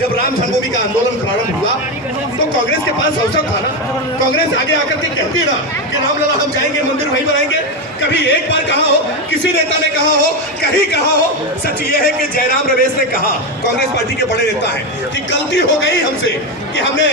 जब राम जन्मभूमि का आंदोलन प्रारंभ हुआ तो कांग्रेस के पास अवसर था ना। कांग्रेस आगे आकर के कहती ना कि रामलला हम जाएंगे, मंदिर वहीं बनाएंगे। कभी एक बार कहा हो, किसी नेता ने कहा हो, कहीं कहा हो? सच ये है कि जयराम रमेश ने कहा, कांग्रेस पार्टी के बड़े नेता हैं, कि गलती हो गई हमसे कि हमने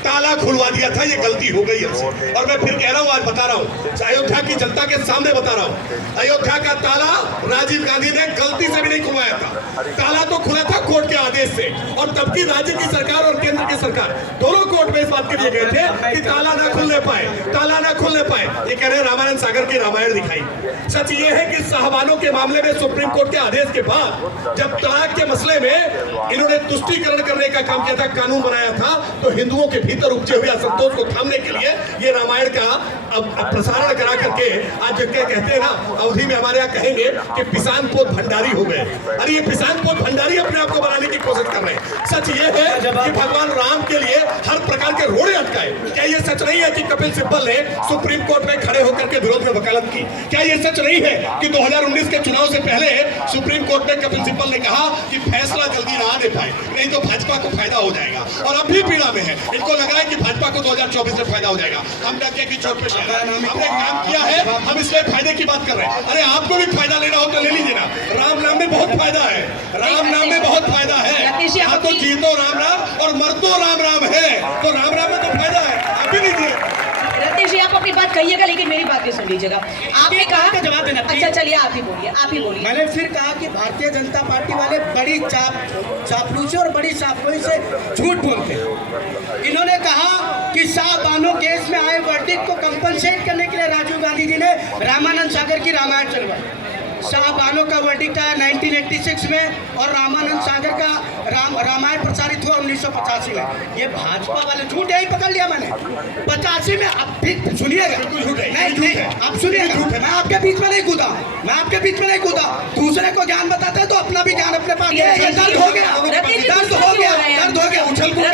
ताला खुलवा दिया था, ये गलती हो गई हमसे। और मैं फिर कह रहा हूँ, आज बता रहा हूँ, अयोध्या की जनता के सामने बता रहा हूँ, अयोध्या का ताला राजीव गांधी ने गलती से भी नहीं खुलवाया था। ताला तो खुला था कोर्ट के आदेश से, और तब की राज्य की सरकार और केंद्र की सरकार दोनों कोर्ट में इस बात के लिए गए थे कि ताला ना खुलने पाए, ताला ना खुलने पाए। ये कह रहे रामानंद सागर की रामायण दिखाई। सच ये है कि साहबानों के मामले में सुप्रीम कोर्ट के आदेश के बाद जब तलाक के मसले में इन्होंने तुष्टीकरण करने का काम किया था, कानून बनाया था, तो हिंदुओं के भीतर उपजे हुए असंतोष को थामने के लिए ये रामायण का अब प्रसारण करा करके आज कहते हैं ना, अवधि में हमारे यहाँ कहेंगे कि पिसान पोत भंडारी हो गए। अरे ये पिसान पोत भंडारी अपने आप को बनाने की कोशिश कर रहे हैं। सच ये है कि भगवान राम के लिए हर प्रकार के रोड़े अटकाए। क्या ये सच नहीं है कि कपिल सिब्बल ने सुप्रीम कोर्ट में खड़े होकर के विरोध में वकालत की? क्या ये सच नहीं है कि 2019 के चुनाव से पहले सुप्रीम कोर्ट में कपिल सिब्बल ने कहा कि फैसला जल्दी ना आने पाए, नहीं तो भाजपा को फायदा हो जाएगा? और अब भी पीड़ा में है, इनको लग रहा है कि भाजपा को 2024 में फायदा हो जाएगा। हम डगे की चोट पे हमने काम किया है, हम इसलिए फायदे की बात कर रहे हैं। अरे आपको भी फायदा लेना हो तो ले लीजिए ना, राम नाम में बहुत फायदा है, राम नाम में बहुत फायदा है। यहाँ तो जीतो राम राम और मरतो राम राम है, तो राम राम में तो फायदा है, आप भी लीजिए। रत्नेश जी, आप अपनी बात कहिएगा, लेकिन मेरी बात भी सुन लीजिएगा। आपने कहा का जवाब देना। अच्छा चलिए, आप ही बोलिए, आप ही बोलिए। मैंने फिर कहा कि भारतीय जनता पार्टी वाले बड़ी चापलूसी और बड़ी साफगोई से झूठ बोलते हैं। इन्होंने कहा कि शाहबानो केस में आए वर्डिक्ट को कंपनसेट करने के लिए राजीव गांधी जी ने रामानंद सागर की रामायण चलवाई। शाहबानो का वर्डिक्ट आया 1986 में और रामानंद सागर का रामायण प्रसारित हुआ 1985 में। ये भाजपा वाले झूठ यही पकड़ लिया मैंने 85 में। अब फिर सुनिएगा, नहीं अब सुनिएगा, मैं आपके बीच में नहीं कूदा, मैं आपके बीच में नहीं कूदा। दूसरे को ज्ञान बताते हैं तो अपना भी ज्ञान अपने पास। दर्द हो गया, दर्द हो गया, दर्द हो गया, उछल कूद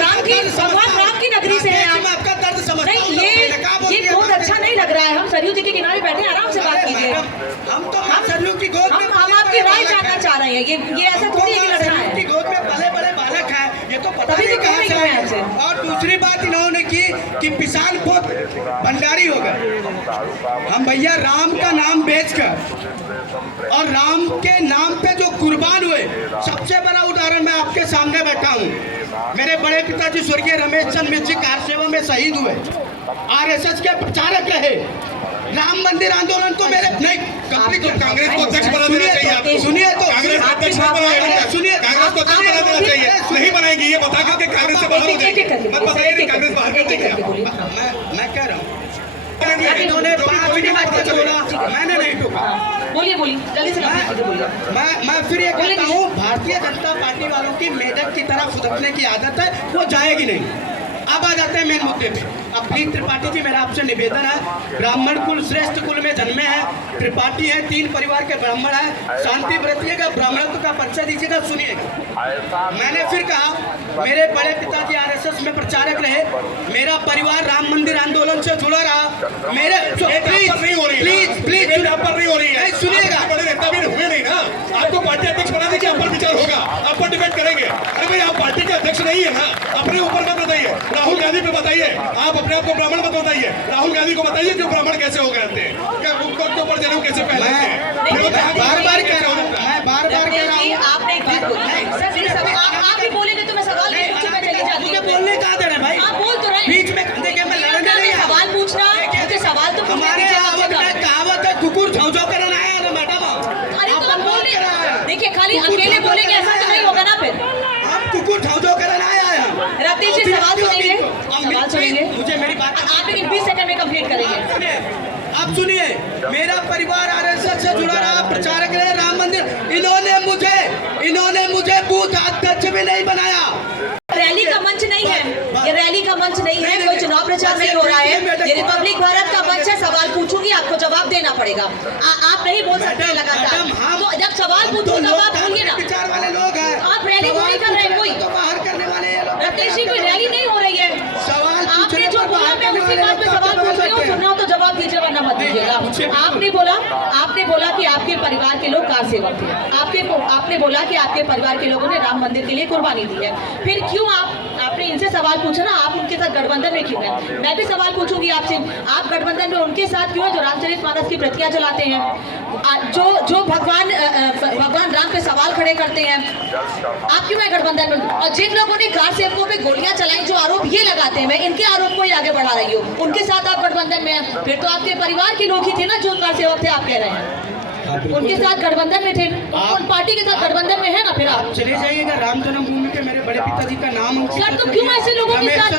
राम की नगरी से हैं आप। आपका दर्द समझता हूं। ये बहुत अच्छा नहीं लग रहा है। हम सरयू जी के किनारे बैठे, आराम से बात कीजिए। हम सरयू की गोद में हम आपकी राय जानना चाह रहे हैं। ये ऐसा थोड़ी है कि लड़ना है। की गोद में बड़े बड़े बालक हैं, ये तो पता तभी नहीं तो कहां से बोल रहे हैं आए। आपसे। और दूसरी बात इन्होंने की कि पिसान पोत भंडारी हो गए। हम भैया राम का नाम बेचकर और राम के नाम पे जो कुर्बान हुए, सबसे बड़ा उदाहरण मैं आपके सामने बैठा हूँ। मेरे बड़े पिताजी स्वर्गीय रमेश चंद्र मिश्र जी कार सेवा में शहीद हुए, आरएसएस के प्रचारक रहे। राम मंदिर आंदोलन तो मेरे नहीं, कांग्रेस को अध्यक्ष बना देना चाहिए आपको। सुनिए तो कांग्रेस अध्यक्ष नहीं बनाएगा, सुनिए, कांग्रेस को अध्यक्ष बना देना चाहिए। नहीं बनाएगी, ये बता करके कांग्रेस से बाहर हो जाएगी। मत बताइए कि कांग्रेस बाहर कर देगी। मैं कह रहा हूँ इन्होंने 5 मिनट का बोला, मैंने नहीं टोका। बोलिए बोलिए, जल्दी से बोलिए। मैं फिर ये कहता हूँ, भारतीय जनता पार्टी वालों की मेढक की तरह फुदकने की आदत है, वो जाएगी नहीं। अब आ जाते हैं मेन मुद्दे पे। अब प्लीज त्रिपाठी जी, मेरा आपसे निवेदन है, ब्राह्मण कुल श्रेष्ठ कुल में जन्मे हैं, त्रिपाठी है, 3 परिवार के ब्राह्मण है, शांति बरतिएगा, ब्राह्मणत्व का परिचय दीजिएगा, सुनिएगा। मैंने फिर कहा, मेरे बड़े पिताजी आरएसएस में प्रचारक रहे, मेरा परिवार राम मंदिर आंदोलन से जुड़ा रहा। मेरे प्लीज नहीं हो रही है, सुनिएगा। बड़े नेता भी हुए नहीं ना, आपको पार्टी अध्यक्ष बना दीजिए, आप पर विचार होगा, आप पर डिबेट करेंगे। अरे भाई, आप पार्टी के अध्यक्ष नहीं है ना, अपने ऊपर मत बताइए। राहुल गांधी पे बताइए, आप अपने आप को ब्राह्मण मत बताइए। राहुल गांधी को बताइए कि ब्राह्मण कैसे हो गए थे, क्या उनके ऊपर जनेऊ कैसे पहनते हैं। बार-बार कह रहा हूं, मैं बार-बार कह रहा हूं, आपने एक बात बोली, आप ही बोलेंगे तो मैं सवाल नहीं पूछूं, मैं चली जाती हूं। बोलने का दे रहे भाई, आप बोल तो रहे बीच में देखिए, मैं लड़ने नहीं आया। सवाल पूछना, मुझे सवाल तो हमारे कहावत है, कुकुर झौझौ करना आया ना मैडम। अरे तो आप बोल रहे, देखिए खाली अकेले बोलेंगे ऐसा तो नहीं होगा ना। फिर आप कुकुर झौझौ करना आया है। रत्नेश जी सवाल सुनेंगे, सवाल सुनेंगे। मुझे मेरी बात आप लेकिन 20 सेकंड में कंप्लीट करेंगे। आप सुनिए, मेरा परिवार आरएसएस से जुड़ा रहा, प्रचारक रहे, राम मंदिर। इन्होंने मुझे बूथ अध्यक्ष भी नहीं बनाया। रैली का मंच नहीं है, ये रैली का मंच नहीं है, कोई चुनाव प्रचार नहीं हो रहा है, ये रिपब्लिक भारत का मंच है। सवाल पूछूंगी, आपको जवाब देना पड़ेगा। आप नहीं बोल सकते लगातार, तो जब सवाल पूछूं तब आप बोलिए ना। विचार वाले लोग हैं, आप रैली नहीं कर रहे हैं कोई, तो बाहर करने वाले रत्नेश जी, कोई रैली नहीं हो रही है। सवाल आपने जो बोला मैं उसी बात पे सवाल पूछ रही हूँ, सुनना हो तो जवाब दीजिए, वरना मत दीजिएगा। पूछिए। आपने बोला कि आपके परिवार के लोग कार सेवक थे। आपने बोला कि आपके परिवार के लोगों ने राम मंदिर के लिए कुर्बानी दी है। फिर क्यों आपने इनसे सवाल पूछा ना, आप उनके साथ गठबंधन में क्यों हैं? मैं भी सवाल पूछूंगी आपसे, आप गठबंधन में उनके साथ क्यों है जो रामचरितमानस की प्रतियां जलाते हैं, जो भगवान राम पे सवाल खड़े करते हैं? आप क्यों है गठबंधन में? और जिन लोगों ने कार सेवकों पे गोलियां चलाई, जो आरोप ये लगाते हैं, मैं इनके आरोप को ही आगे बढ़ा रही हूँ, उनके साथ आप गठबंधन में हैं। फिर तो आपके परिवार के लोग ही थे ना जो कार सेवक थे, आप कह रहे हैं उनके साथ गठबंधन में थे, उन पार्टी के साथ गठबंधन में है ना। फिर आप चले जाइएगा, राम जन्मभूमि के मेरे बड़े पिताजी का नाम सर, तो क्यों ऐसे लोगों के साथ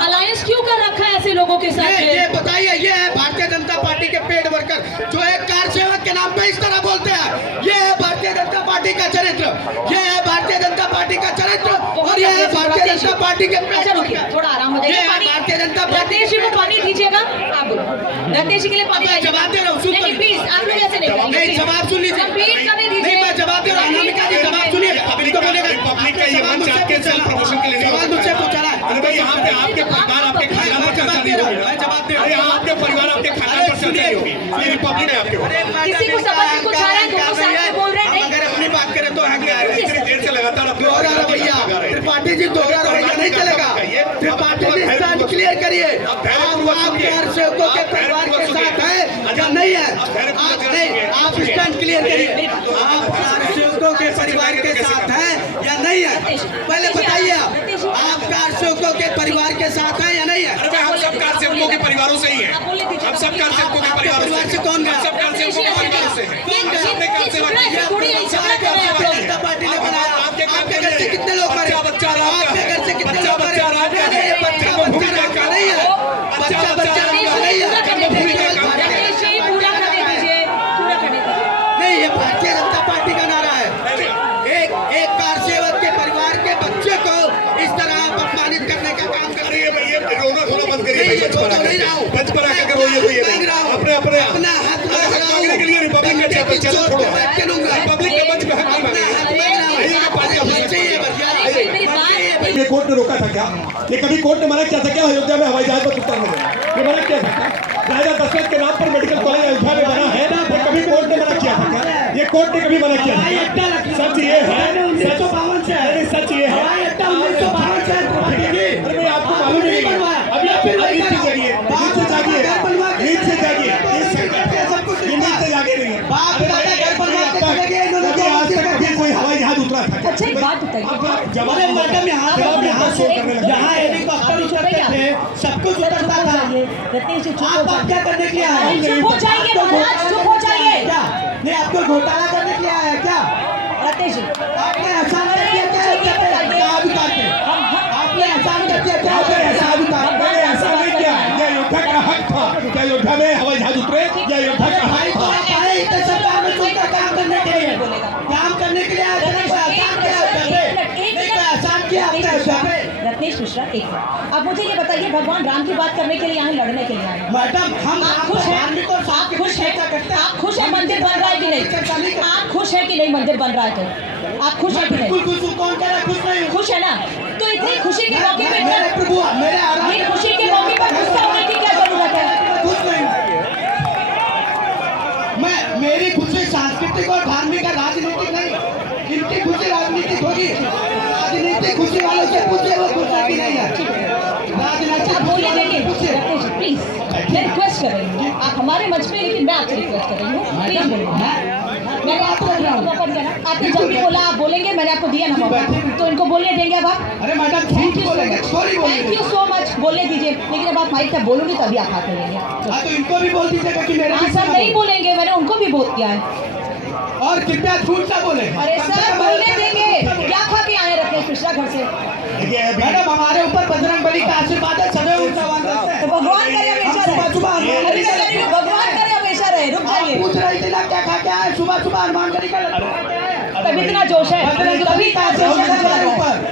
अलायंस क्यों कर रखा है ऐसे लोगों के साथ? ये बताइए, ये है भारतीय जनता पार्टी के पेड वर्कर जो एक कार सेवक के नाम पे इस तरह बोलते हैं। ये है भारतीय जनता पार्टी का चरित्र, ये है भारतीय जनता पार्टी का चरित्र, और ये है भारतीय जनता पार्टी के पेड वर्कर। थोड़ा आराम हो जाएगा। भारतीय जनता पार्टी रत्नेश जी को पानी दीजिएगा। आप बोलो, रत्नेश जी के लिए पानी जवाब दे रहा हूँ, नहीं प्लीज, आप लोग ऐसे नहीं, जवाब सुन लीजिए। कंप्लीट करने दीजिए। नहीं, मैं जवाब दे रहा हूँ, अनामिका जी जवाब सुनिए। पब्लिक को बोलेगा, पब्लिक का ये मंच आपके सेल्फ प्रमोशन के लिए नहीं सवाल मुझसे पूछा रहा है। अरे भाई, यहाँ पे आपके परिवार आपके खानदान पर चर्चा नहीं होगी। मैं जवाब दे रहा अरे यहाँ आपके परिवार आपके खानदान पर चर्चा नहीं होगी, ये रिपब्लिक है आपके ऊपर। किसी को समझ में कुछ आ रहा है, दोनों साथ में बोल रहे हैं, नहीं? अगर अपनी बात करें तो इतनी देर से लगातार अपने दोहरा रवैया, त्रिपाठी जी दोहरा रवैया नहीं चलेगा। त्रिपाठी जी स्टैंड क्लियर करिए, आप कार सेवकों के परिवार के साथ हैं या नहीं है? आप स्टैंड क्लियर करिए, आप कार सेवकों के परिवार के साथ हैं या नहीं है? पहले बताइए, आप कार सेवकों के परिवार के साथ हैं या नहीं है? अरे हम सब कार सेवकों के परिवारों से ही हैं, हम सब कार सेवकों के आपके परिवार से कौन गया? सब कार सेवकों के परिवार से हैं। हमने कार सेवा की है, भारतीय जनता पार्टी ने बनाया। आपके घर से कितने लोग मरे? आपके घर से कितने लोग मरे? बच्चा बच्चा नहीं है, बच्चा बच्चा नहीं है। नहीं, ये भारतीय जनता पार्टी का नारा है। एक कार सेवक के परिवार के बच्चे को इस तरह आप अपमानित करने का काम कर रही है। रोना थोड़ा बंद करिए, मंच पर आकर रोइए अपने अपना हाथ मांगने के लिए रिपब्लिक का चैप्टर छोड़ो, रिपब्लिक के मंच पे हक नहीं मांगेंगे। ये कोर्ट ने रोका था क्या? ये कभी कोर्ट ने मना किया था क्या अयोध्या में हवाई जहाज पर उतरने में? ये मना किया था क्या? राजा दशरथ के नाम पर मेडिकल कॉलेज अयोध्या में बना है, ये कभी कोर्ट ने मना किया था क्या? ये कोर्ट ने कभी मना किया था? सच ये है, सच ये है, अरे भाई आपको मालूम नहीं है, अभी आप नीचे जागिए, नीचे जागिए, नीचे जागिए, नीचे जागे नहीं है। आज तक कभी कोई हवाई जहाज उतरा था? अच्छा, एक बात बताइए, जवाब मैडम यहाँ हेलीकॉप्टर उतरते थे, सब कुछ उतरता था। रत्नेश जी आप क्या करने के लिए आए? चुप हो जाइए महाराज, चुप हो जाइए। क्या नहीं, आपको घोटाला करने के लिए आया क्या? रत्नेश जी, आपने एहसान नहीं किया क्या? आपने एहसान कर दिया क्या? मैंने ऐसा नहीं किया, ये अयोध्या का हक था क्या अयोध्या में हवाई जहाज उतरे? ये अयोध्या का हक था। सरकार में चुनकर काम करने के लिए आया था, एहसान किया आपने? रत्नेश मिश्रा, एक मिनट, अब मुझे ये बताइए, भगवान राम की बात करने के लिए आए, लड़ने के लिए आए? मैडम, हम आप खुश हैं? आप खुश हैं? आप खुश हैं मंदिर बन रहा है कि नहीं? आप खुश है कि नहीं मंदिर बन रहा है तो? आप खुश है कि नहीं? बिल्कुल खुश हूँ, कौन कह रहा है खुश नहीं हूँ? खुश है ना? तो इतनी खुशी के मौके पे मेरे प्रभु, मेरे ये खुशी के मौके पर गुस्सा होने की क्या जरूरत है? खुश नहीं हूँ मैं। मेरी खुशी सांस्कृतिक और धार्मिक है, राजनीतिक नहीं। इनकी खुशी राजनीतिक होगी, राजनीतिक खुशी वालों से पूछे, वो खुश है कि नहीं है? आप बोलिए, देखिए रत्नेश जी प्लीज, मैं रिक्वेस्ट कर रही हूँ, आप हमारे मंच पे, लेकिन मैं आपसे रिक्वेस्ट कर रही हूँ, प्लीज बोलिए। मैंने आपको मौका दिया ना, आपने जब भी बोला आप बोलेंगे, मैंने आपको दिया ना मौका, तो इनको बोलने देंगे अब आप? अरे madam, thank you so much, बोलने दीजिए, लेकिन अब आप माइक तक बोलूंगी तभी आप हाथ लेंगे। तो इनको भी बोल दीजिएगा कि मेरे सर नहीं बोलेंगे, मैंने उनको भी बोल दिया है। और कृपया झूठ ना बोले। अरे सर बोलने देंगे, क्या खा के आए रत्नेश मिश्रा घर से? मैडम, हमारे ऊपर बजरंग बली का आशीर्वाद है, सदैव उनका तो भगवान करे हमेशा रहे, भगवान करे हमेशा रहे। रुक जाइए, पूछ रही थी ना क्या खा के आए? सुबह सुबह हनुमान गढ़ी का तभी इतना जोश है, तभी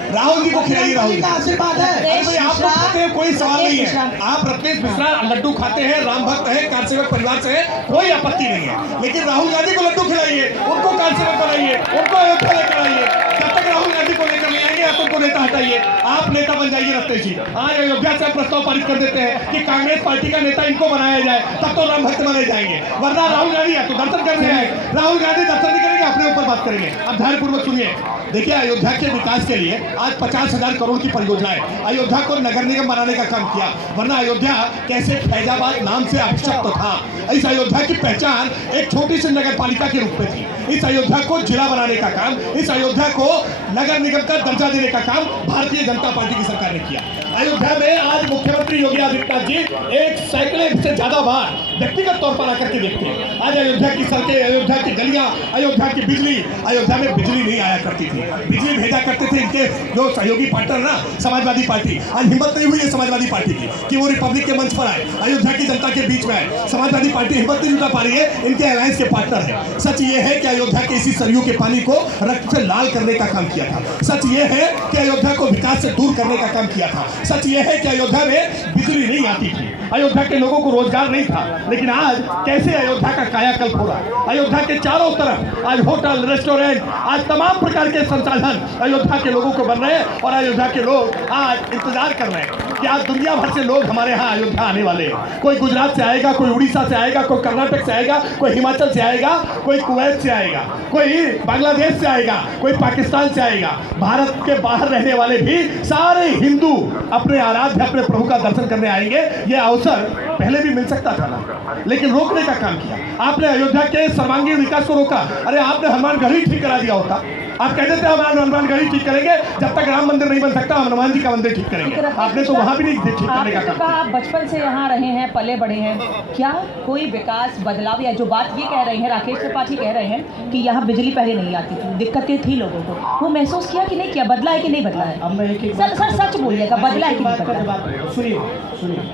राहुल जी को खिलाइए, राहुल जी का आशीर्वाद है। आप लोग खाते हैं, कोई सवाल नहीं है। आप रत्नेश मिश्रा लड्डू खाते हैं, राम भक्त है, कारसेवक परिवार से है, कोई आपत्ति नहीं है, लेकिन राहुल गांधी को लड्डू खिलाइए, उनको कारसेवक बनाइए, उनको अयोध्या लेकर आइए। जब तक राहुल गांधी को लेकर नहीं आएंगे आप उनको को नेता हटाइए, आप नेता बन जाइए रत्नेश जी। आज अयोध्या से प्रस्ताव पारित कर देते हैं कि कांग्रेस पार्टी का नेता इनको बनाया जाए, तब तो राम भक्त माने जाएंगे। वरना राहुल गांधी है तो दर्शन करने आए, राहुल गांधी दर्शन नहीं करेंगे, अपने ऊपर बात करेंगे। अब ध्यानपूर्वक सुनिए। देखिए, अयोध्या के विकास के लिए आज 50,000 करोड़ की परियोजनाएं, अयोध्या को नगर निगम बनाने का काम किया। वरना अयोध्या कैसे फैजाबाद नाम से अभिशप्त था। इस अयोध्या की पहचान एक छोटी सी नगर पालिका के रूप में थी। इस अयोध्या को जिला बनाने का काम, इस अयोध्या को नगर निगम का दर्जा देने का काम भारतीय जनता पार्टी की सरकार ने किया। अयोध्या में आज मुख्यमंत्री योगी आदित्यनाथ जी एक सैकड़े से ज्यादा बार व्यक्तिगत तौर पर आकर के देखते हैं। आज अयोध्या की सड़कें, अयोध्या की गलियां, अयोध्या की बिजली, अयोध्या में बिजली नहीं आया करती थी, बिजली भेजा करते थे इनके जो सहयोगी पार्टनर ना समाजवादी पार्टी। आज हिम्मत नहीं हुई है समाजवादी पार्टी की कि वो रिपब्लिक के मंच पर आए, अयोध्या की जनता के बीच में आए। समाजवादी पार्टी हिम्मत नहीं जुटा पा रही है, इनके अलायंस के पार्टनर है। सच ये है कि अयोध्या के इसी सरयू के पानी को रक्त से लाल करने का काम किया था। सच ये है कि अयोध्या को विकास से दूर करने का काम किया था। सच ये है कि अयोध्या में बिजली नहीं आती थी, अयोध्या के लोगों को रोजगार नहीं था। लेकिन आज कैसे अयोध्या का कायाकल्प हो रहा। अयोध्या के चारों तरफ आज होटल, रेस्टोरेंट, आज तमाम प्रकार के संसाधन अयोध्या के लोगों को बन रहे हैं। और अयोध्या के लोग आज इंतजार कर रहे हैं कि आज दुनिया भर से लोग हमारे यहाँ अयोध्या आने वाले हैं। कोई गुजरात से आएगा, कोई उड़ीसा से आएगा, कोई कर्नाटक से आएगा, कोई हिमाचल से आएगा, कोई कुवैत से आएगा, कोई बांग्लादेश से आएगा, कोई पाकिस्तान से आएगा। भारत के बाहर रहने वाले भी सारे हिंदू अपने आराध्य, अपने प्रभु का दर्शन करने आएंगे। ये अवसर पहले भी मिल सकता था ना, लेकिन रोकने का काम किया आपने। अयोध्या के सर्वांगीण विकास को रोका। अरे आपने हनुमानगढ़ ही ठीक करा दिया होता। आप कहते थे हम हनुमानगढ़ ही ठीक करेंगे, जब तक राम मंदिर नहीं बन सकता हम हनुमान जी का मंदिर ठीक करेंगे। आपने तो वहां भी नहीं ठीक करने का काम कहा। आप बचपन से यहाँ रहे हैं, पले बड़े हैं, क्या कोई विकास बदलाव या जो बात ये कह रहे हैं राकेश त्रिपाठी कह रहे हैं कि यहाँ बिजली पहले नहीं आती थी, दिक्कतें थी लोगों को, वो महसूस किया कि नहीं किया? बदला है कि नहीं बदला है? अब मैं एक सर सच बोलिएगा, बदला है कि नहीं बदला है? सुनिए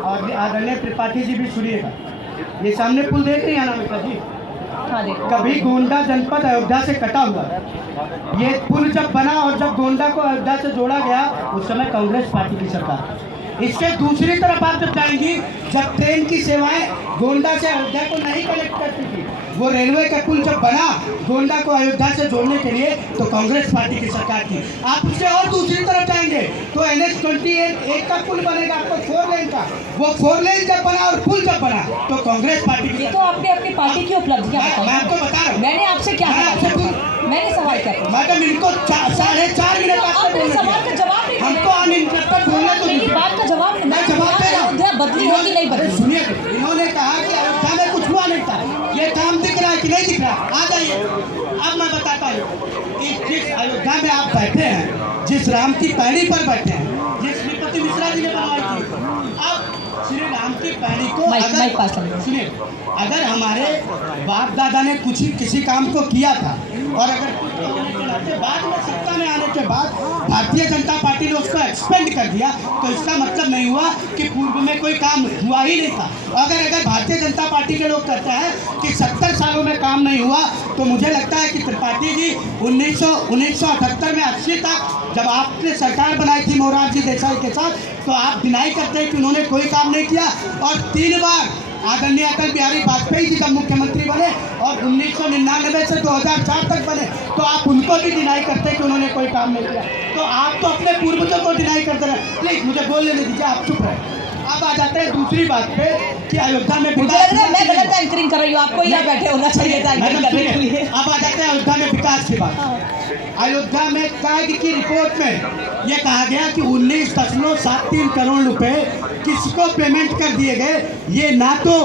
और आदरणीय त्रिपाठी जी भी सुनिएगा। ये सामने पुल देख रही है ना मित्रा जी, हाँ देखो। कभी गोंडा जनपद अयोध्या से कटा हुआ है। ये पुल जब बना और जब गोंडा को अयोध्या से जोड़ा गया उस समय कांग्रेस पार्टी की सरकार। इसके दूसरी तरफ आप जब जाएंगी, जब ट्रेन की सेवाएं गोंडा से अयोध्या को नहीं कनेक्ट करती थी, वो रेलवे का पुल जब बना गोंडा को अयोध्या से जोड़ने के लिए, तो कांग्रेस पार्टी की सरकार थी। आप उससे और दूसरी तरफ जाएंगे तो NH-28 का पुल बनेगा आपको 4 लेन का। वो 4 लेन जब बना और पुल जब बना तो कांग्रेस पार्टी की। ये तो आपने अपनी पार्टी की उपलब्धियां बताई। मैं आपको बता रहा हूँ। मैंने आपसे क्या मैंने सवाल क्या किया? मैडम इनको 4.5 मिनट आपने सवाल का जवाब नहीं दिया। हमको अनइंटरप्टेड बोलने तो मेरी बात का जवाब नहीं। मैं जवाब दे रहा हूँ। अयोध्या बदली है कि नहीं बदली? सुनिए, इन्होंने कहा कि अयोध्या में कुछ हुआ नहीं था, ये काम दिख रहा है कि नहीं दिख रहा? आ जाइए, अब मैं बताता हूँ कि जिस अयोध्या में आप बैठे हैं, जिस राम की पैड़ी पर बैठे हैं, जिस श्रीपति मिश्रा जी ने बनवाई थी, अब श्री राम की पैड़ी को माइक पास करिए। सुनिए, अगर हमारे बाप दादा ने कुछ ही किसी काम को किया था और अगर कुछ होने के नाते बाद में सत्ता में आने के बाद भारतीय जनता पार्टी ने उसको एक्सपेंड कर दिया, तो इसका मतलब नहीं हुआ कि पूर्व में कोई काम हुआ ही नहीं था। अगर भारतीय जनता पार्टी के लोग कहते हैं कि 70 सालों में काम नहीं हुआ, तो मुझे लगता है कि त्रिपाठी जी 1978 में 80 तक जब आपने सरकार बनाई थी मोरारजी देसाई के साथ, तो आप डिनाई करते हैं कि उन्होंने कोई काम नहीं किया। और 3 बार आदरणीय अटल बिहारी वाजपेयी जी जब मुख्यमंत्री बने और 1999 से 2004 तक बने, तो आप उनको भी डिनाई करते हैं कि उन्होंने कोई काम नहीं किया। तो आप तो अपने पूर्वजों को डिनाई करते रहे। प्लीज मुझे बोल लेने दीजिए, आप चुप रहे। अब आ जाते हैं दूसरी बात पे कि अयोध्या में मुझे लग रहा है मैं गलत एंकरिंग कर रही हूँ, आपको यहाँ बैठे होना चाहिए था एंकरिंग करने के लिए। अब आ जाते हैं अयोध्या में विकास की बात। अयोध्या में कैग की रिपोर्ट में यह कहा गया कि 19.73 करोड़ रुपए किसको पेमेंट कर दिए गए, ये ना तो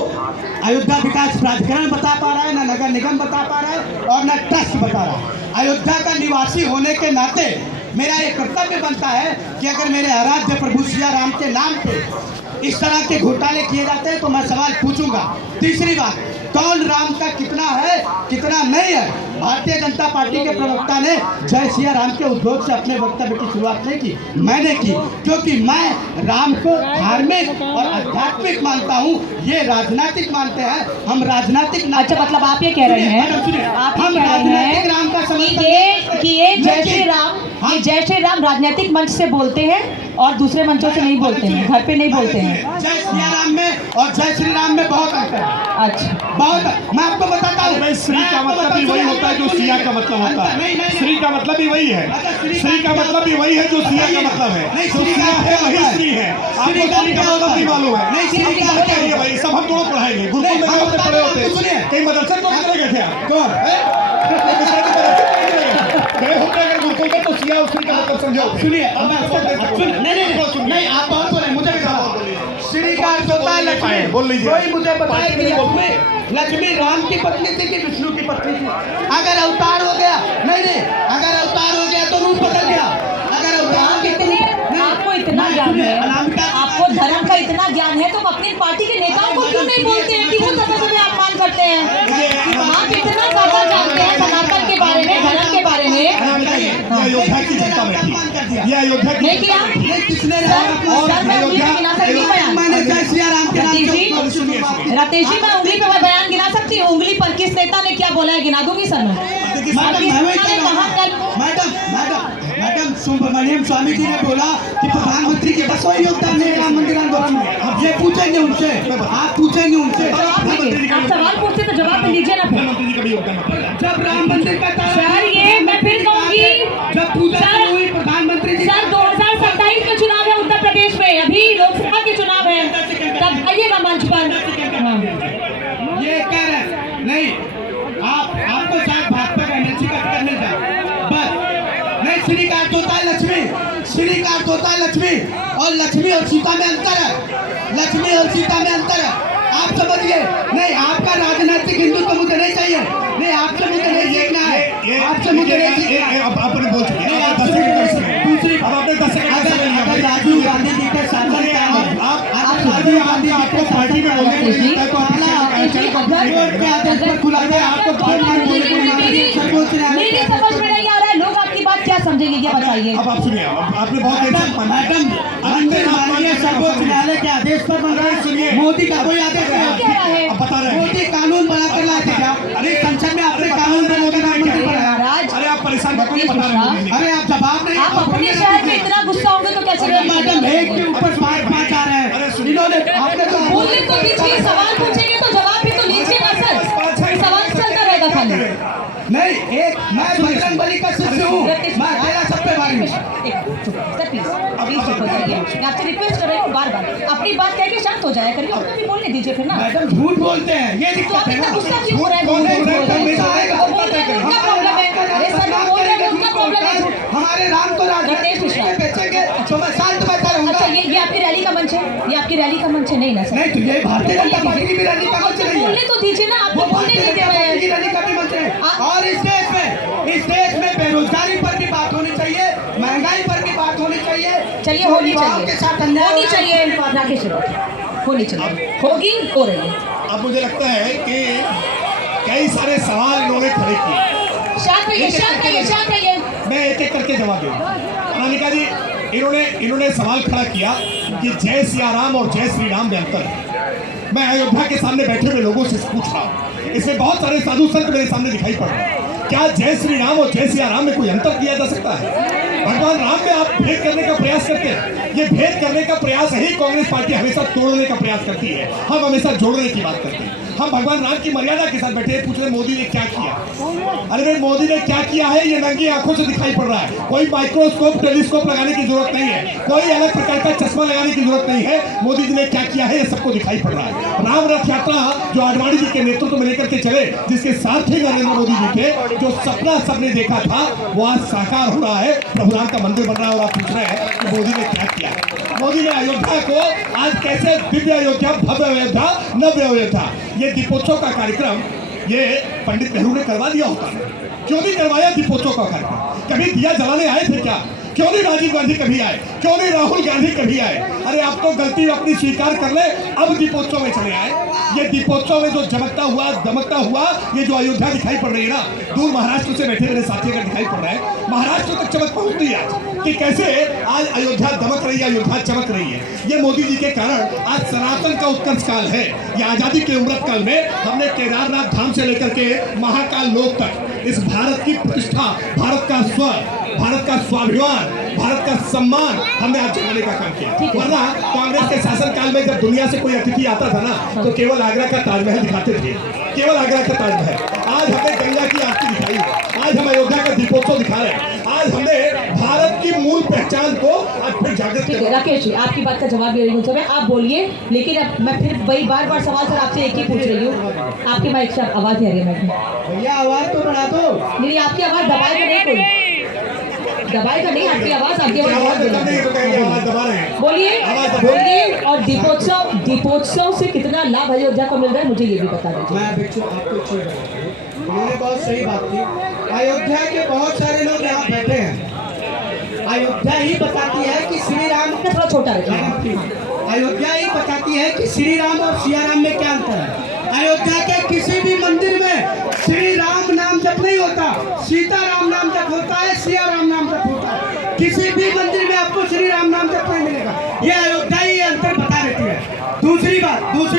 अयोध्या विकास प्राधिकरण बता पा रहा है, ना नगर निगम बता पा रहा है और ना ट्रस्ट बता रहा है। अयोध्या का निवासी होने के नाते मेरा ये कर्तव्य बनता है कि अगर मेरे आराध्य प्रभु सिया राम के नाम पे इस तरह के घोटाले किए जाते हैं तो मैं सवाल पूछूंगा। तीसरी बात, कौन राम का कितना है कितना नहीं है? भारतीय जनता पार्टी के प्रवक्ता ने जय सिया राम के उद्योग से अपने वक्तव्य की शुरुआत नहीं की, मैंने की, क्योंकि मैं राम को धार्मिक और आध्यात्मिक मानता हूँ, ये राजनीतिक मानते हैं। हम राजनीतिक अच्छा, मतलब आप ये कह रहे हैं, आप हम राजनीतिक राम का समर्थन कि ये जय श्री राम राजनीतिक मंच से बोलते हैं और दूसरे मंचों से नहीं बोलते हैं, घर पे नहीं बोलते हैं। जय सिया राम में और जय श्री राम में बहुत अंतर है, अच्छा, बहुत। मैं आपको बताता हूँ, भाई श्री का मतलब भी वही होता है जो सिया का मतलब होता है। श्री का मतलब भी वही है, श्री का मतलब भी वही है जो सिया का मतलब है। जो सिया है वही श्री है। आपको श्री का मतलब नहीं मालूम है? नहीं, श्री का क्या है भाई, सब हम दोनों पढ़ाएंगे। गुरुकुल में गए पढ़े होते, कहीं मदरसे को चले गए थे आप? कौन गए होते अगर गुरुकुल में, तो सिया और श्री का मतलब समझो। सुनिए, नहीं आप बहुत बोले, मुझे भी कहा श्री का अर्थ होता है लक्ष्मी। बोल लीजिए। कोई मुझे बताए कि लक्ष्मी राम की पत्नी थी कि विष्णु की पत्नी थी? अगर अवतार हो गया, नहीं, अगर अवतार हो गया तो रूप बदल गया। अगर अवतार आपको इतना ज्ञान है, आपको धर्म का इतना ज्ञान है, तो अपनी पार्टी के नेताओं को क्यों नहीं बोलते हैं कि वो सभा सभा अपमान करते हैं? आप इतना ज्यादा जानते हैं सनातन के बारे में, धर्म के बारे में। ये अयोध्या की जनता बैठी, ये अयोध्या की नहीं किया किसने सर, मैं उंगली पे गिना सकती हूँ बयान। मैंने जय सिया राम के रतीश जी, नाम रतीश जी, मैं उंगली पे बयान गिना सकती हूँ। उंगली पर किस नेता ने क्या बोला है गिना दूंगी सर मैं। मैडम सुब्रमण्यम स्वामी जी ने बोला कि प्रधानमंत्री के पास कोई योगदान नहीं है राम मंदिर आंदोलन में। अब ये पूछेंगे उनसे, आप पूछेंगे उनसे। आप सवाल पूछते तो जवाब दीजिए ना फिर। प्रधानमंत्री जी का भी योगदान होता है। जब राम मंदिर का सर, ये मैं फिर कहूंगी, जब पूजा हुई प्रधानमंत्री जी, सर 2027 में चुनाव है उत्तर प्रदेश में, अभी लोकसभा के चुनाव है, तब आइएगा मंच पर। हाँ। ये कह रहे हैं नहीं, आपको शायद भाजपा का एनर्जी कट करने जाए, बस नहीं। श्री का अर्थ होता है लक्ष्मी, श्री का अर्थ होता है लक्ष्मी, और लक्ष्मी और सीता में अंतर है, लक्ष्मी और सीता में अंतर है। आप समझिए, नहीं आपका राजनीतिक हिंदुत्व तो मुझे नहीं चाहिए, नहीं आपसे मुझे नहीं सीखना है, आपसे मुझे नहीं सीखना है। अब आपने बोल चुके हैं, आप 10 सेकंड दूसरी अब आपने 10 सेकंड अगर राजीव गांधी जी के साथ राजीव गांधी आपको पार्टी में बोलने को नहीं देता, तो आप खुला है आपको मेरी समझ में नहीं आ रहा है, लोग आपकी बात क्या समझेंगे ये बताइए। अब आप सुनिए, अब आपने बहुत देर से मैडम मंदिर माननीय सर्वोच्च न्यायालय के आदेश पर बन रहा है। सुनिए, मोदी का कोई आदेश क्या रहा है? अब बता रहे हैं। मोदी कानून बना कर लाए थे क्या? अरे संसद में आपने कानून बना के राम मंदिर बनाया। महाराज, अरे आप परेशान मत होइए, बता रहे हैं। अरे आप जवाब नहीं, आप अपने शहर में इतना गुस्सा होंगे तो कैसे? मैडम एक के ऊपर 5 आ रहे हैं, इन्होंने आपने तो बोलने तो दीजिए, सवाल पूछेंगे तो जवाब भी तो लीजिए ना सर, सवाल चलता रहेगा खाली। नहीं, एक मैं बजरंग बली का शिष्य हूँ, मैं तेरा सब पे भारी हूँ। सर प्लीज चुप हो जाइए, मैं आपसे रिक्वेस्ट कर रही हूँ बार बार, अपनी बात कह के शांत हो जाया करिए, उनको भी बोलने दीजिए फिर ना। मैडम झूठ बोलते हैं, ये तो दिक्कत आप है इतना ना। गुस्सा क्यों हो रहा है? बोल रहे हैं उनका प्रॉब्लम है। अरे सर वो बोल रहे हैं उनका प्रॉब्लम है। हमारे राम को रतेश मिश्रा। बेचेंगे तो मैं शांत बैठा रहूंगा। अच्छा, ये आपकी रैली का मंच है, ये आपकी रैली का मंच है नहीं ना सर? नहीं तो ये भारतीय जनता पार्टी की भी रैली का मंच नहीं है, बोलने तो दीजिए ना, आपको बोलने भारतीय नहीं दे जनता रहे पार्टी की हैं। रैली का भी मंच है। और इस देश में बेरोजगारी पर भी बात होनी चाहिए, महंगाई पर भी बात होनी चाहिए। चलिए होनी युवाओं के साथ अन्याय होनी चाहिए, राकेश जी, होनी चाहिए, होगी, हो रही है। अब मुझे लगता है कि कई सारे सवाल इन्होंने खड़े किए, शांत रहिए, शांत रहिए, शांत रहिए। मैं एक एक करके जवाब दूंगा। अनामिका जी, इन्होंने सवाल खड़ा किया कि जय सिया राम और जय श्री राम में अंतर है। मैं अयोध्या के सामने बैठे हुए लोगों से पूछ रहा हूँ, इसमें बहुत सारे साधु संत मेरे सामने दिखाई पड़ रहे हैं, क्या जय श्री राम और जय सिया राम में कोई अंतर किया जा सकता है? भगवान राम में आप भेद करने का प्रयास करते हैं, ये भेद करने का प्रयास ही कांग्रेस पार्टी हमेशा तोड़ने का प्रयास करती है, हम हमेशा जोड़ने की बात करते हैं। हम भगवान राम की मर्यादा के साथ बैठे हैं, पूछ रहे मोदी ने क्या किया। अरे भाई, मोदी ने क्या किया है ये नंगी आंखों से दिखाई पड़ रहा है। कोई माइक्रोस्कोप टेलीस्कोप लगाने की जरूरत नहीं है, कोई अलग प्रकार का चश्मा लगाने की जरूरत नहीं है। मोदी जी ने क्या किया है ये सबको दिखाई पड़ रहा है। राम रथ यात्रा जो आडवाणी जी के नेतृत्व में लेकर के चले, जिसके सारथी नरेंद्र मोदी जी थे, जो सपना सबने देखा था वो आज साकार हो रहा है, प्रभु राम का मंदिर बन रहा है। और आप पूछ रहे हैं कि मोदी ने क्या किया। मोदी ने अयोध्या को आज कैसे दिव्य अयोध्या, भव्य अयोध्या, नव्य अयोध्या, ये दीपोत्सव का कार्यक्रम ये पंडित नेहरू ने करवा दिया होता, क्यों नहीं करवाया दीपोत्सव का कार्यक्रम? कभी दिया जलाने आए थे क्या? क्यों नहीं राजीव गांधी कभी आए? क्यों नहीं राहुल गांधी कभी आए? अरे आप तो गलती अपनी स्वीकार कर ले, अब दीपोत्सव में चले आए। ये दीपोत्सव में जो चमकता हुआ, दमकता हुआ, ये जो अयोध्या दिखाई पड़ रही है ना, दूर महाराष्ट्र से बैठे मेरे साथी अगर दिखाई पड़ रहा है, महाराष्ट्र तक चमक पहुंचती है आज, कि कैसे आज अयोध्या दमक रही है, अयोध्या चमक रही है। ये मोदी जी के कारण आज सनातन का उत्कर्ष काल है। ये आजादी के अमृत काल में हमने केदारनाथ धाम से लेकर के महाकाल लोक तक इस भारत की प्रतिष्ठा, भारत का स्वर, भारत का स्वाभिमान, भारत का सम्मान हमने आज जगाने का काम किया। वरना कांग्रेस के शासनकाल में जब दुनिया से कोई अतिथि आता था ना, तो केवल आगरा का ताजमहल दिखाते थे, केवल आगरा का ताजमहल। आज हमने गंगा की आरती दिखाई, आज हम अयोध्या का दीपोत्सव दिखा रहे हैं, आज हमने भारत की मूल पहचान को आज फिर जागृत ठीक है राकेश जी, आपकी बात का जवाब दे रही हूँ सर, आप बोलिए, लेकिन अब मैं फिर वही बार बार सवाल सर आपसे एक ही पूछ रही हूँ। आपके माइक से आवाज आ रही है मैडम, भैया आवाज तो बढ़ा दो। नहीं आपकी आवाज दबाएगा नहीं, कोई दबाएगा नहीं, आपकी आवाज आपकी आवाज दबा रहे हैं। बोलिए बोलिए। और दीपोत्सव से कितना लाभ अयोध्या को मिल रहा है, मुझे ये भी बता दीजिए। मैं आपको उन्होंने बहुत सही बात की। अयोध्या के बहुत सारे लोग यहाँ बैठे हैं, अयोध्या ही बताती है कि श्री राम, थोड़ा छोटा रखिए, अयोध्या ही बताती है कि श्री राम और सिया राम में क्या अंतर है। अयोध्या के किसी भी मंदिर में श्री राम नाम जप नहीं होता, सीता राम नाम जप होता है, सिया राम नाम जप होता है। किसी भी मंदिर में आपको श्री राम नाम जप नहीं मिलेगा। ये अयोध्या ही अंतर बता देती है। दूसरी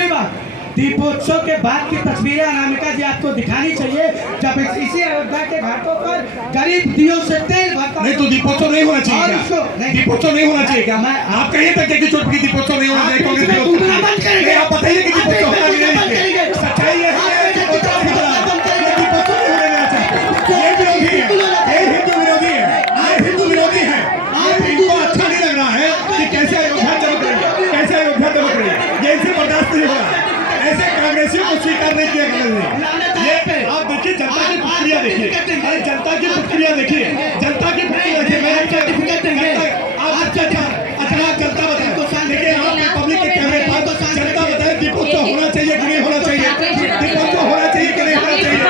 बात दीपोत्सव के बाद की तस्वीरें अनामिका जी आपको दिखानी चाहिए, जब इसी अयोध्या के घाटों पर गरीब दियों से तेल भरता। नहीं तो दीपोत्सव नहीं होना चाहिए क्या? दीपोत्सव नहीं होना चाहिए क्या? आप कहिए तक कि चोट की दीपोत्सव नहीं होना चाहिए, कांग्रेस आप बताइए कि दीपोत्सव होना चाहिए। सच्चाई है दीपोत्सव नहीं होना चाहिए। ये विरोधी है, ये हिंदू विरोधी है, ये हिंदू विरोधी है। इनको अच्छा नहीं लग रहा है कि कैसे अयोध्या चमक रही है, कैसे अयोध्या चमक रही है, ये इनसे बर्दाश्त नहीं हो रहा। ऐसे कांग्रेसियों को स्वीकार नहीं किया गया। ये आप देखिए, जनता की प्रतिक्रिया देखिए, अरे जनता की प्रतिक्रिया देखिए, जनता की प्रतिक्रिया देखिए। मैं जनता बताए, लेकिन आप पब्लिक के कैमरे पर जनता बताए दीपोत्सव होना चाहिए कि नहीं होना चाहिए, दीपोत्सव होना चाहिए कि नहीं होना चाहिए।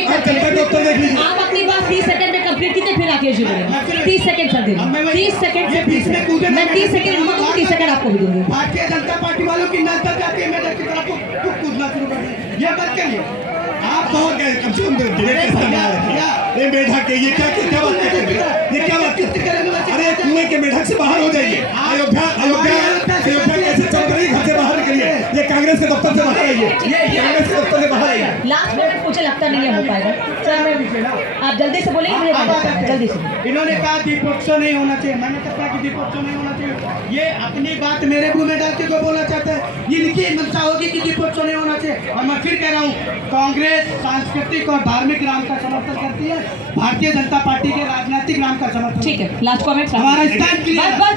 आप जनता का उत्तर देख लीजिए। आप अपनी बात 30 सेकंड में कंप्लीट कीजिए, फिर राकेश जी बोलेंगे। 30 सेकंड कर देंगे, 30 सेकंड से 30 सेकंड, मैं 30 सेकंड उनको दूंगी, 30 सेकंड आपको भी दूंगी। भारतीय जनता पार्टी वालों की नजर जाती है मेरे की तरफ तो कूदना शुरू कर दिया। ये मत करिए आप, बहुत कम से कम ये मेढक के ये क्या बात करते हैं, ये क्या बात करते हैं? अरे कुएं के मेढक से बाहर हो जाइए। अयोध्या कैसे चमक रही, घर से बाहर निकलिए, ये कांग्रेस के दफ्तर से बाहर आइए, कांग्रेस के दफ्तर से बाहर आइए। लास्ट में मुझे लगता नहीं है हो पाएगा सर, मैं आप जल्दी से बोलेंगे, मुझे बात करना है, जल्दी से। इन्होंने कहा दीपोत्सव नहीं होना चाहिए, मैंने कहा कि दीपोत्सव नहीं होना चाहिए। ये अपनी बात मेरे मुंह में डाल के जो बोलना चाहते हैं, इनकी मंशा होगी कि दीपोत्सव नहीं होना चाहिए। और मैं फिर कह रहा हूँ, कांग्रेस सांस्कृतिक और धार्मिक राम का समर्थन करती है, भारतीय जनता पार्टी के राजनीतिक राम का समर्थन। ठीक है, लास्ट कमेंट हमारा स्टैंड क्लियर। बस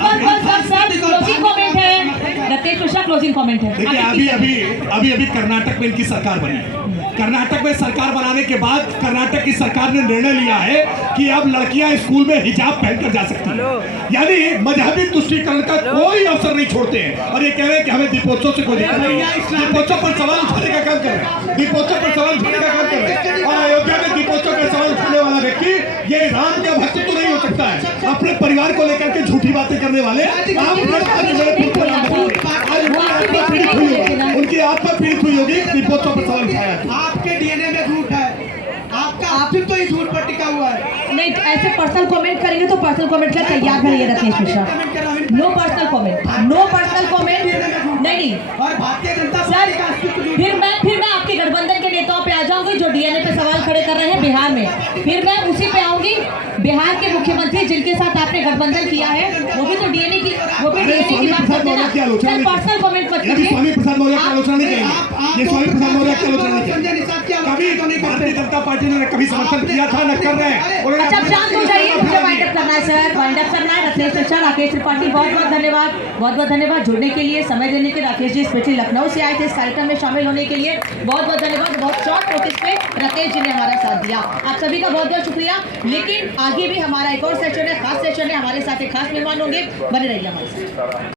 सर, क्लोजिंग कमेंट है रतेश मिश्रा, क्लोजिंग कमेंट है। देखिए अभी कर्नाटक में इनकी सरकार बनी है। कर्नाटक में सरकार बनाने के बाद कर्नाटक की सरकार ने निर्णय लिया है कि अब लड़कियां स्कूल में हिजाब पहनकर जा सकती हैं, यानी मजहबी तुष्टीकरण का कोई अवसर नहीं छोड़ते हैं। और ये कह रहे हैं कि हमें दीपोत्सव से कोई दिक्कत नहीं है, दीपोत्सव पर सवाल उठाने का काम कर रहे हैं, दीपोत्सव पर सवाल उठाने का काम कर रहे हैं। और अयोध्या में दीपोत्सव का सवाल उठाने वाला व्यक्ति ये राम का भक्त तो नहीं हो सकता है। अपने परिवार को लेकर के झूठी बातें करने वाले उनकी आत्मा पीड़ित हुई होगी, दीपोत्सव पर सवाल उठाया। आपके डीएनए में झूठ है, आपका आखिर तो ही झूठ पर टिका हुआ है। नहीं, ऐसे पर्सनल कमेंट करेंगे तो पर्सनल कमेंट का तैयार करिए Ratesh Mishra. No personal comment, no personal comment. नहीं और भारतीय जनता पार्टी का अस्तित्व, फिर मैं आपके गठबंधन के नेताओं पे आ जाऊंगी जो डीएनए पे सवाल खड़े कर रहे हैं बिहार में, फिर मैं उसी पे आऊंगी। बिहार के मुख्यमंत्री जिनके साथ आपने गठबंधन किया है, वो भी तो डीएनए की बात करते हैं ना। पर्सनल कमेंट मत कीजिए। स्वामी प्रसाद मौर्य की आलोचना नहीं करेंगे, ये स्वामी प्रसाद मौर्य की आलोचना नहीं करेंगे। कभी भारतीय जनता पार्टी ने कभी समर्थन किया था, न कर रहे हैं। अच्छा, शांत हो जाइए, मुझे वाइंड अप करना है सर, वाइंड अप करना है। रतेश मिश्रा, राकेश त्रिपाठी, बहुत बहुत धन्यवाद जुड़ने के लिए, समय देने के। राकेश जी स्पेशली लखनऊ से आए थे इस कार्यक्रम में शामिल होने के लिए, बहुत धन्यवाद। बहुत शॉर्ट नोटिस पे रतेश जी ने हमारा साथ दिया, आप सभी का बहुत शुक्रिया। लेकिन आगे भी हमारा एक और सेशन है, खास सेशन है, हमारे साथ एक खास मेहमान होंगे, बने रहिए हमारे साथ।